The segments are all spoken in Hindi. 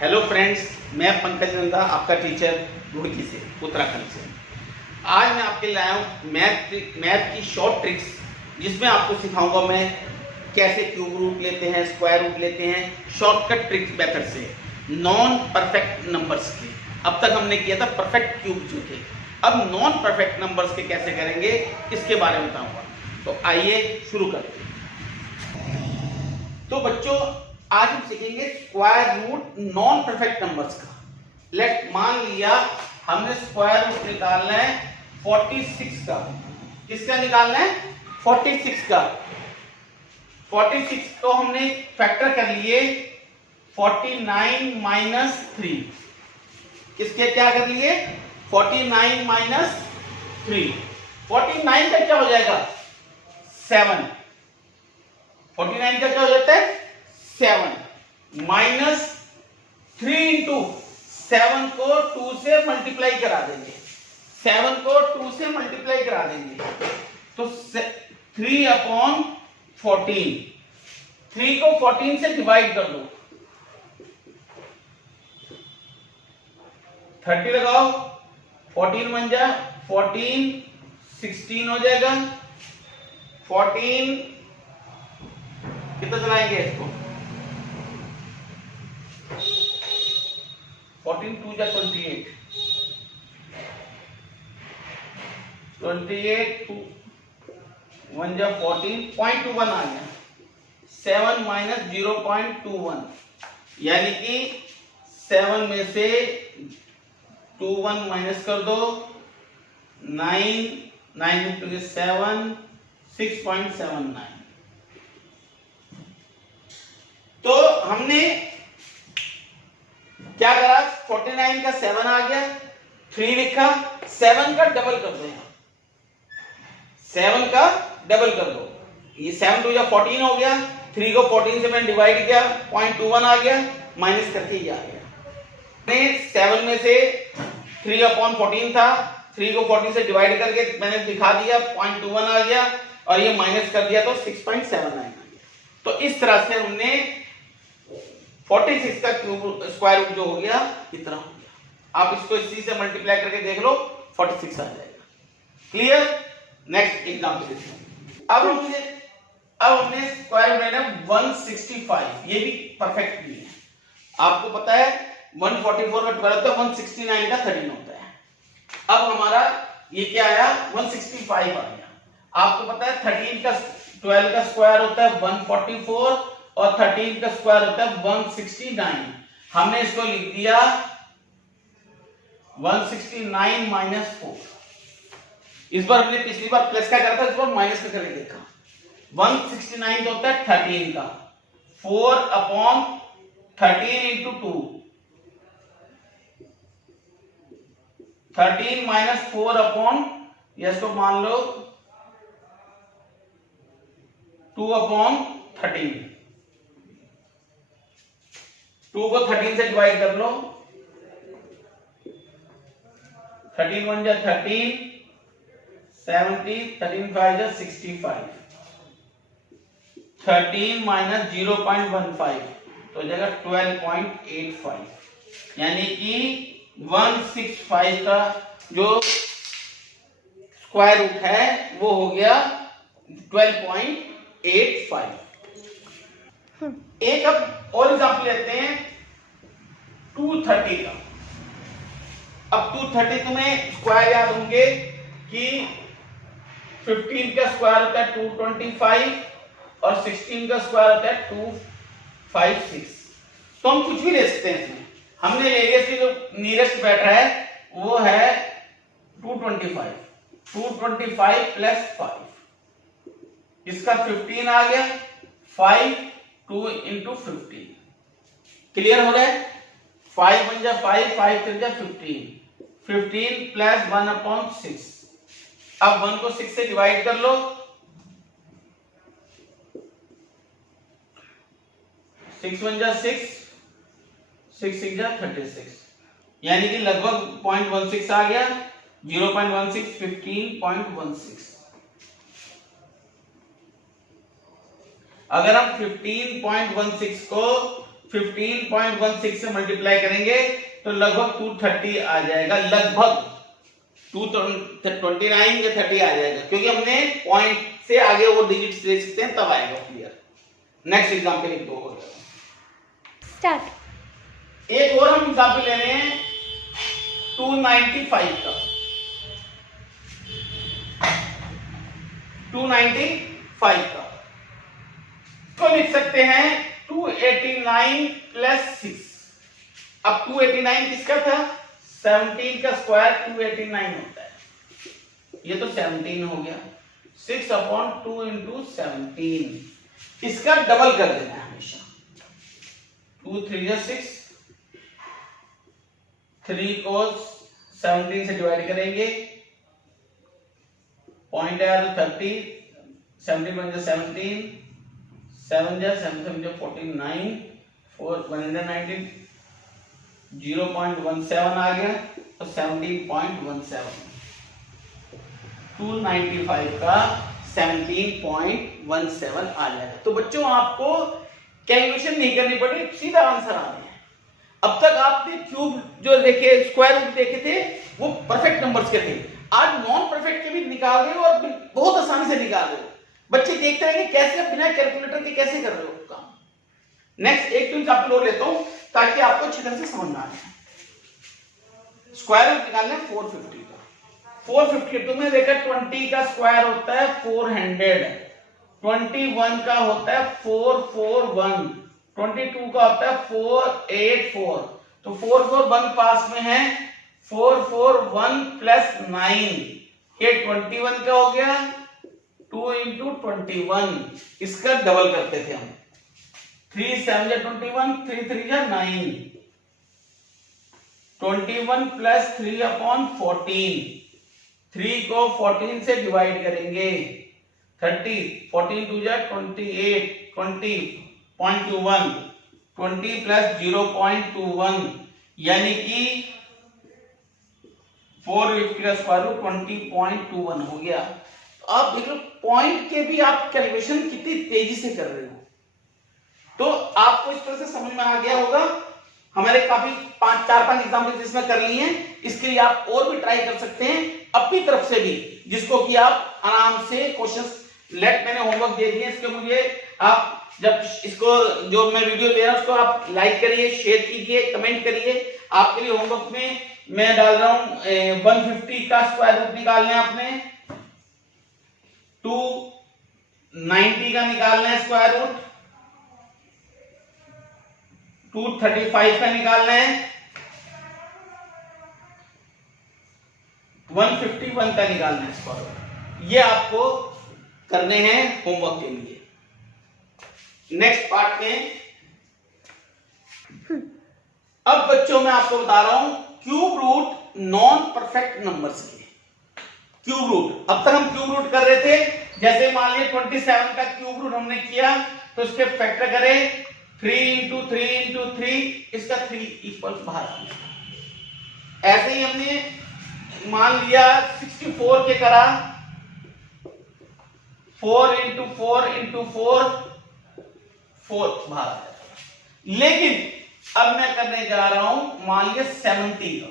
हेलो फ्रेंड्स, मैं पंकज नंदा आपका टीचर रुड़की से, उत्तराखंड से। आज मैं आपके लाया हूँ मैथ की शॉर्ट ट्रिक्स, जिसमें आपको सिखाऊंगा मैं कैसे क्यूब रूट लेते हैं, स्क्वायर रूट लेते हैं, शॉर्टकट ट्रिक्स मेथड से नॉन परफेक्ट नंबर्स के। अब तक हमने किया था परफेक्ट क्यूब जो थे, अब नॉन परफेक्ट नंबर्स के कैसे करेंगे इसके बारे में बताऊंगा। तो आइए शुरू करते हैं। तो बच्चों, आज हम सीखेंगे square root non perfect numbers का। मान लिया हमने स्क्वायर रूट निकालना है 46 का। किसका निकालना है? 46 का। 46 को हमने फैक्टर कर लिए 49 माइनस 3। किसके क्या कर लिए? 49 माइनस 3। 49 का क्या हो जाएगा? 7। 49 का क्या हो जाता है? 7 माइनस 3 इंटू 7 को 2 से मल्टीप्लाई करा देंगे। 7 को 2 से मल्टीप्लाई करा देंगे तो 3 अपॉन 14। 3 को 14 से डिवाइड कर दो, 30 लगाओ, 14 बन जा 14, 16 हो जाएगा। 14 कितना चलाएंगे इसको? 14 2 जा 28, 28 1 जा 14, 0.21 आ गया। 7 माइनस 0.21, यानी कि 7 में से 21 माइनस कर दो, 9 इंटू 7, 6.79। तो हमने क्या करा? 49 का 7 आ गया, 3 लिखा, 7 का डबल कर दो। 7 का डबल कर दो, ये 7 2 या 14 हो गया। 3 को 14 से मैंने डिवाइड किया, 0.21 आ गया, माइनस करके ये आ गया। 7 में से 3 अपॉन 14 था, 3 को 14 से डिवाइड करके मैंने दिखा दिया, 0.21 आ गया, और ये माइनस कर दिया तो 6.79 आ गया। तो इस तरह से हमने 46 का क्यूब स्क्वायर रूट जो हो गया इतना हो गया। आप इसको इसी से मल्टीप्लाई करके देख लो, 46 आ जाएगा। क्लियर? नेक्स्ट एग्जांपल देखते हैं। अब हमने स्क्वायर रूट लेना 165। ये भी परफेक्ट नहीं है। आपको पता है 144 का 12 होता है, 169 का 13 होता है। अब हमारा ये क्या आया? 165 आ गया। आपको पता है 13 का 12 का स्क्वायर होता है 144 और 13 का स्क्वायर होता है 169। हमने इसको लिख दिया 169 माइनस 4। इस बार हमने पिछली बार प्लस का करा था, इस बार माइनस का करके देखा। 169 तो होता है 13 का, 4 अपॉन 13 इंटू 2, 13 माइनस 4 अपॉन, इसको मान लो 2 अपॉन 13। 2 को 13 से डिवाइड कर लो, 13 1 जा 13, 70, 13 5 जा 65। 13 माइनस 0.15 तो हो जाएगा 12.85, यानी कि 165 का जो स्क्वायर रूट है वो हो गया 12.85। एक अब और एग्जांपल लेते हैं 230 का। अब 230 तुम्हें स्क्वायर याद होंगे कि 15 का स्क्वायर होता है 225 और 16 का स्क्वायर होता है 256। तो हम कुछ भी ले सकते हैं इसमें। हमने ले लिया जो नियरेस्ट बैठ रहा है वो है 225। 225 प्लस 5, इसका 15 आ गया। 5 2 इंटू 15। क्लियर हो रहा है? 5 1 जा 5, 5 3 जा 15, 15 प्लस 1 अपॉन 6। अब 1 को 6 से डिवाइड कर लो, 6 1 जा 6, 6 6 जा 36, यानी कि लगभग 0.16 आ गया। 0.16 15.16। अगर हम 15.16 को 15.16 से मल्टीप्लाई करेंगे तो लगभग 230 आ जाएगा, लगभग 229 या 30 आ जाएगा, क्योंकि हमने पॉइंट से आगे वो डिजिट्स ले सकते हैं तब आएगा। क्लियर। नेक्स्ट एग्जांपल एक दो हो गया स्टार्ट। एक और हम एग्जांपल ले रहे हैं 295 का। 295 का तो लिख सकते हैं 289 प्लस 6। अब 289 किसका था? 17 का स्क्वायर 289 होता है, ये तो 17 हो गया। 6/2 इंटू 17, इसका डबल कर देना है हमेशा। 2 3 जा 6, 3 को 17 से डिवाइड करेंगे, पॉइंट आया तो 30, 17 बन जा 17, 7 जा 7 जा 49, 4 119, 0.17 आ गया तो 17.17। 295 का 17.17 आ जाएगा। तो बच्चों आपको कैलकुलेशन नहीं करनी पड़ी, सीधा आंसर आ गया। अब तक आपने क्यूब जो देखे, स्क्वायर रूट देखे थे, वो परफेक्ट नंबर्स के थे। आज नॉन परफेक्ट के भी निकाल रहे हो और बहुत आसानी से निकाल रहे हो। बच्चे देखते रहेंगे कैसे बिना कैलकुलेटर के कैसे कर रहे हो काम। नेक्स्ट एक तो एग्जांपल और लेता हूं ताकि आपको अच्छी तरह से समझ में आ जाए। स्क्वायर रूट निकालना है 450 का। 450 में देखा 20 का स्क्वायर होता है 400, 21 का होता है 441, 22 का होता है 484। तो 441 पास में है, 441 प्लस 9, ये 21 का हो गया। 2 इंटू 21, इसका डबल करते थे हम। 3 7 जा 21, 3 3 जा 9, 21 प्लस 3/14, 3 को 14 से डिवाइड करेंगे, 30, 14 2 जा 28, 20.21, 20 प्लस 0.21, यानी कि 450 का स्क्वायर रूट 20.21 हो गया। तो आप देख लो पॉइंट के भी आप कैलकुलेशन कितनी तेजी से कर रहे हो। तो आपको इस तरह से समझ में आ गया होगा। हमारे काफी 4-5 एग्जाम्पल इसमें कर लिए हैं, इसके लिए आप और भी ट्राई कर सकते हैं अपनी तरफ से भी, जिसको कि आप आराम से क्वेश्चंस मैंने होमवर्क दे दिए, इसके मुझे आप जब इसको जो मैं वीडियो दे रहा हूं उसको आप लाइक करिए, शेयर कीजिए, कमेंट करिए। आपके लिए होमवर्क में मैं डाल रहा हूं 150 का स्क्वायर रूट निकालना है आपने, 290 का निकालना है स्क्वायर रूट, 235 का निकालना है, 151 का निकालना है स्क्वायर रूट। ये आपको करने हैं होमवर्क के लिए। नेक्स्ट पार्ट में अब बच्चों मैं आपको बता रहा हूं cube root non perfect numbers के। क्यूब रूट, अब तक हम क्यूब रूट कर रहे थे, जैसे मान लीजिए 27 का क्यूब रूट हमने किया तो इसके फैक्टर करें 3 इंटू 3 इंटू 3, इसका 3 इक्वल बाहर। ऐसे ही हमने मान लिया 64 के करा 4 इंटू 4 इंटू 4, 4 बाहर। लेकिन अब मैं करने जा रहा हूं मान लिया 70 का।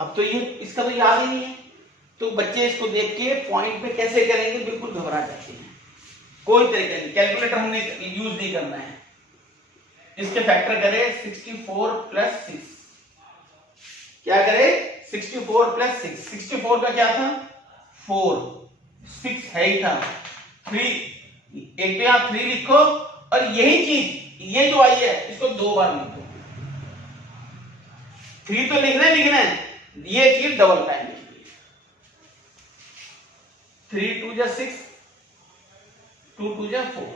अब तो ये इसका तो याद ही नहीं है, तो बच्चे इसको देख के पॉइंट पे कैसे करेंगे बिल्कुल घबरा जाते हैं। कोई तरीका नहीं, कैलकुलेटर हमने यूज नहीं करना है। इसके फैक्टर करें 64 प्लस 6, क्या करे 64 प्लस 6, 64 का क्या था 4, 6 है ही था 3, एक पे आप 3 लिखो और यही चीज ये जो आई है इसको 2 बार लिखो। 3 तो लिखना है, ये चीज डबल टाइम लिखिए। 3 2 जा 6, 2 2 जा 4,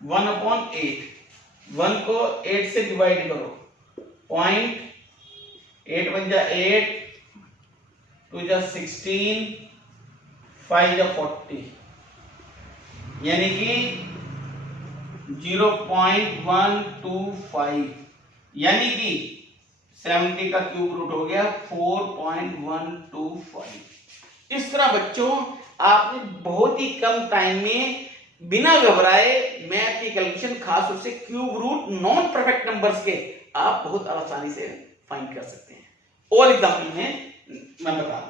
1/8, 1 को 8 से डिवाइड करो, पॉइंट 8 बन जा 8, 2 जा 16, 5 जा 40, यानी कि 0.125, यानी कि 70 का क्यूब रूट हो गया 4.125। इस तरह बच्चों आपने बहुत ही कम टाइम में बिना घबराए मैथ की कैलकुलेशन, खास रूप से cube root non perfect numbers के, आप बहुत आसानी से फाइंड कर सकते हैं। और एग्जाम्पल में मैं बता रहा हूं।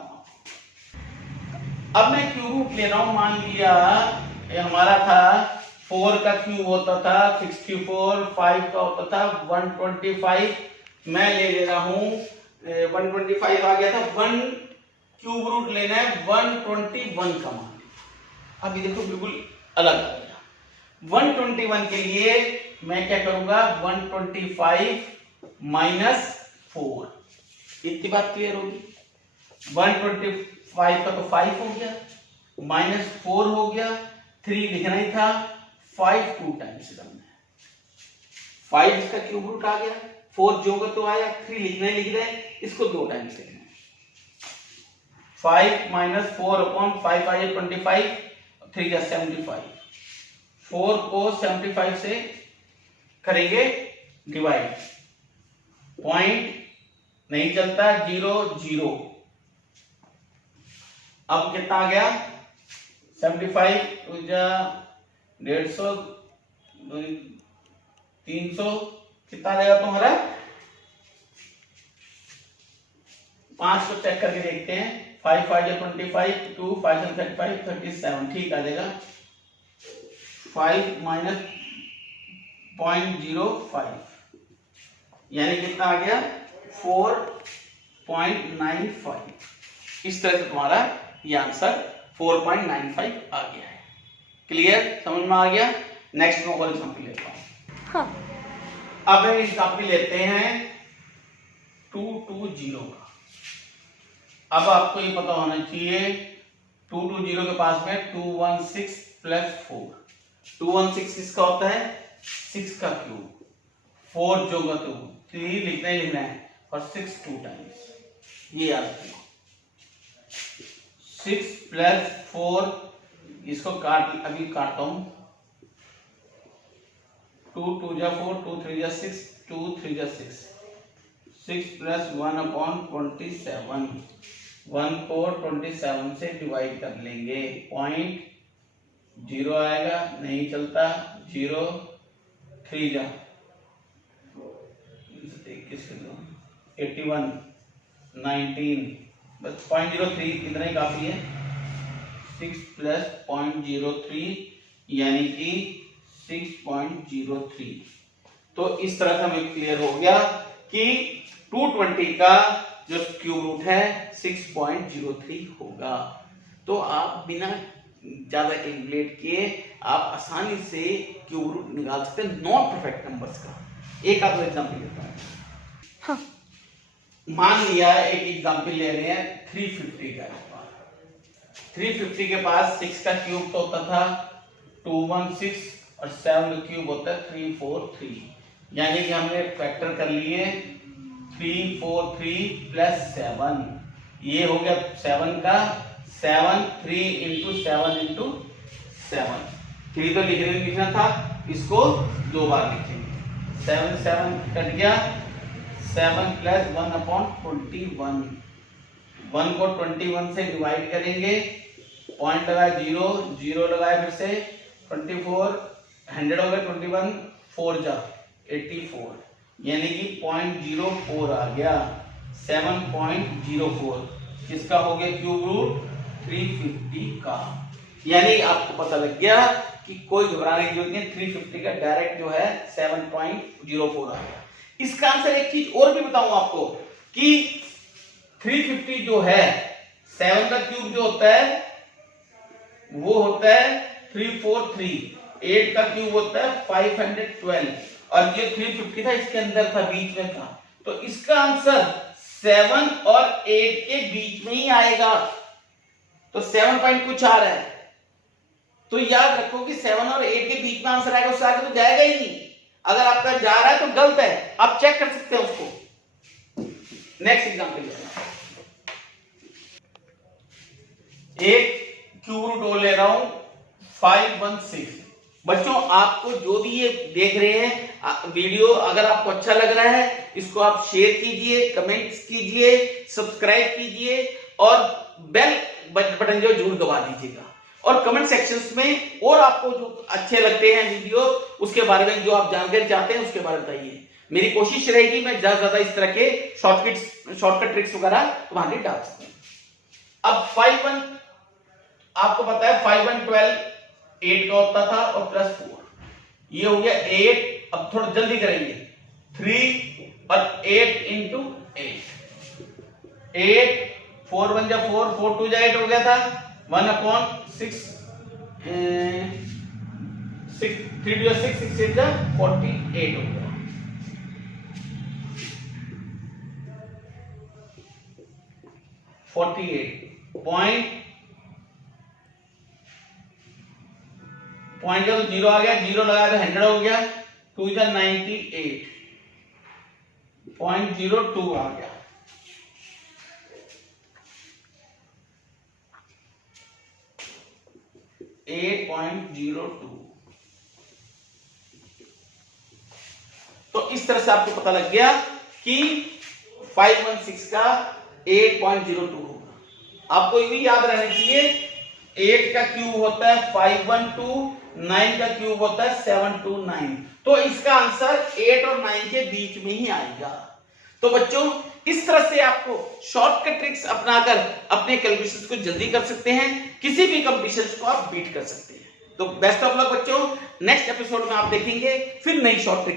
अब मैं क्यूब रूट ले रहा हूं। मान लिया ये हमारा था 4 का क्यूब होता था 64, 5 का होता था 125। मैं ले रहा हूं 125 आ गया था, 1 क्यूब रूट लेना है 121 का मान। अभी देखो बिल्कुल अलग आ गया। 121 के लिए मैं क्या करूंगा, 125 माइनस 4। इतनी बात क्लियर होगी। 125 का तो 5 हो गया, माइनस 4 हो गया, 3 लिखना ही था, 5 2 टाइम्स करना है। 5 इसका क्यूब रूट आ गया, 4 जोगा तो आया, 3 लिखना ही लिख रहे हैं, इसको 2 टाइम्स लिखना है। 5 माइनस 4 अपॉन 5 आया 25, 3 जा 75। 4 को 75 से करेंगे डिवाइड, पॉइंट नहीं चलता, 0 0। अब कितना आ गया 75 150 300, कितना आ जाएगा तुम्हारा? 5 को चेक करके देखते हैं। 5 5 25, 2 5 35, 37 ठीक आ जाएगा। 5 माइनस 0.05 यानी कितना आ गया 4.95। इस तरह से तुम्हारा ये आंसर 4.95 आ गया है। क्लियर, समझ में आ गया। नेक्स्ट में और एग्जांपल लेता हूं। हाँ। अब एग्जांपल लेते हैं 220 का। अब आपको ये पता होना चाहिए 220 के पास में 216 प्लस 4। 216 किसका होता है? 6 का क्यूब। 4 जोगा तो 3 लिखना ही लिखना है, और 6 2 टाइम्स, ये याद रखना। 6 प्लस 4, इसको अभी काटता हूं। 2 2 जा 4, 2 3 जा 6, 2 3 जा 6, 6 प्लस 1 अपॉन 27। 1 को 27 से डिवाइड कर लेंगे, पॉइंट 0 आएगा, नहीं चलता, 0 3 जा 81 19, बस 0.03 इतना ही काफी है। 6 प्लस 0.03 यानी कि 6.03। तो इस तरह से हमें क्लियर हो गया कि 220 का जो क्यूब रूट है 6.03 होगा। तो आप बिना ज्यादा कैलकुलेट किए आप आसानी से क्यूब रूट निकाल सकते हैं नॉन परफेक्ट नंबर्स का। एक आपको एग्जांपल देता हूं। हाँ। मान लिया एक एग्जांपल ले रहे हैं 350 का। 350 के पास 6 का क्यूब तो होता था 216 और 7 का क्यूब होता है 343, यानी कि हमने फैक्टर कर लिए 343 प्लस 7, ये हो गया 7 का 7, 3 इंटू 7 इंटू 7। 3 तो लिखना था, इसको 2 बार लिखेंगे। 7 7 कट गया, 7 प्लस 1 अपॉन 21। 1 को 21 से डिवाइड करेंगे, पॉइंट लगाया 0 0 लगाया, फिर से 24 100 हो गया, 21 4 जा 84 यानी कि 0.04 आ गया। 7.04 किसका हो गया क्यूब रूट 350 का। यानी आपको पता लग गया कि कोई घबराने की जरूरत नहीं, 350 का डायरेक्ट जो है 7.04 आ गया। इसका आंसर एक चीज और भी बताऊं आपको कि 350 जो है 7 का क्यूब जो होता है वो होता है 343, 8 का क्यूब होता है 512, और ये 350 था इसके अंदर था, बीच में था, तो इसका आंसर 7 और 8 के बीच में ही आएगा। तो 7 पॉइंट कुछ आ रहा है, तो याद रखो कि 7 और 8 के बीच में आंसर आएगा, उससे आगे तो जाएगा ही नहीं। अगर आपका जा रहा है तो गलत है, आप चेक कर सकते हैं उसको। नेक्स्ट एग्जांपल एक क्यूब रूट ओ ले रहा हूं 516। बच्चों आपको जो भी ये देख रहे हैं वीडियो, अगर आपको अच्छा लग रहा है इसको आप शेयर कीजिए, कमेंट्स कीजिए, सब्सक्राइब कीजिए और बेल बटन जो जरूर दबा दीजिएगा। और कमेंट सेक्शंस में और आपको जो अच्छे लगते हैं वीडियो उसके बारे में, जो आप जानकारी चाहते हैं उसके बारे में बताइए। मेरी कोशिश रहेगी मैं ज्यादा इस तरह के शॉर्टकट ट्रिक्स वगैरह तुम्हारे लिए डाल सकूं। अब 5 1 आपको पता है 5 1 12 8 का होता था और प्लस 4, ये हो गया 8। अब थोड़ा जल्दी करेंगे, 3 और 8 इंटू 8 4 1 जा 4 4 2 जा 8 हो गया था, 1/6 6 3 2 6 6 8 जा 48 हो गया। पॉइंट का तो 0 आ गया, 0 लगाया तो 100 हो गया, 2 जा 98 0.02 आ गया। तो इस तरह से आपको पता लग गया कि 516 का 8.02 होगा। आपको ये भी याद रहना चाहिए 8 का क्यूब होता है 512, 9 का क्यूब होता है 729। तो इसका आंसर 8 और 9 के बीच में ही आएगा। तो बच्चों इस तरह से आपको शॉर्टकट ट्रिक्स अपनाकर अपने कैलकुलेशंस को जल्दी कर सकते हैं, किसी भी कंपटीशन को आप बीट कर सकते हैं। तो बेस्ट ऑफ लक बच्चों, नेक्स्ट एपिसोड में आप देखेंगे फिर नई शॉर्ट ट्रिक्स।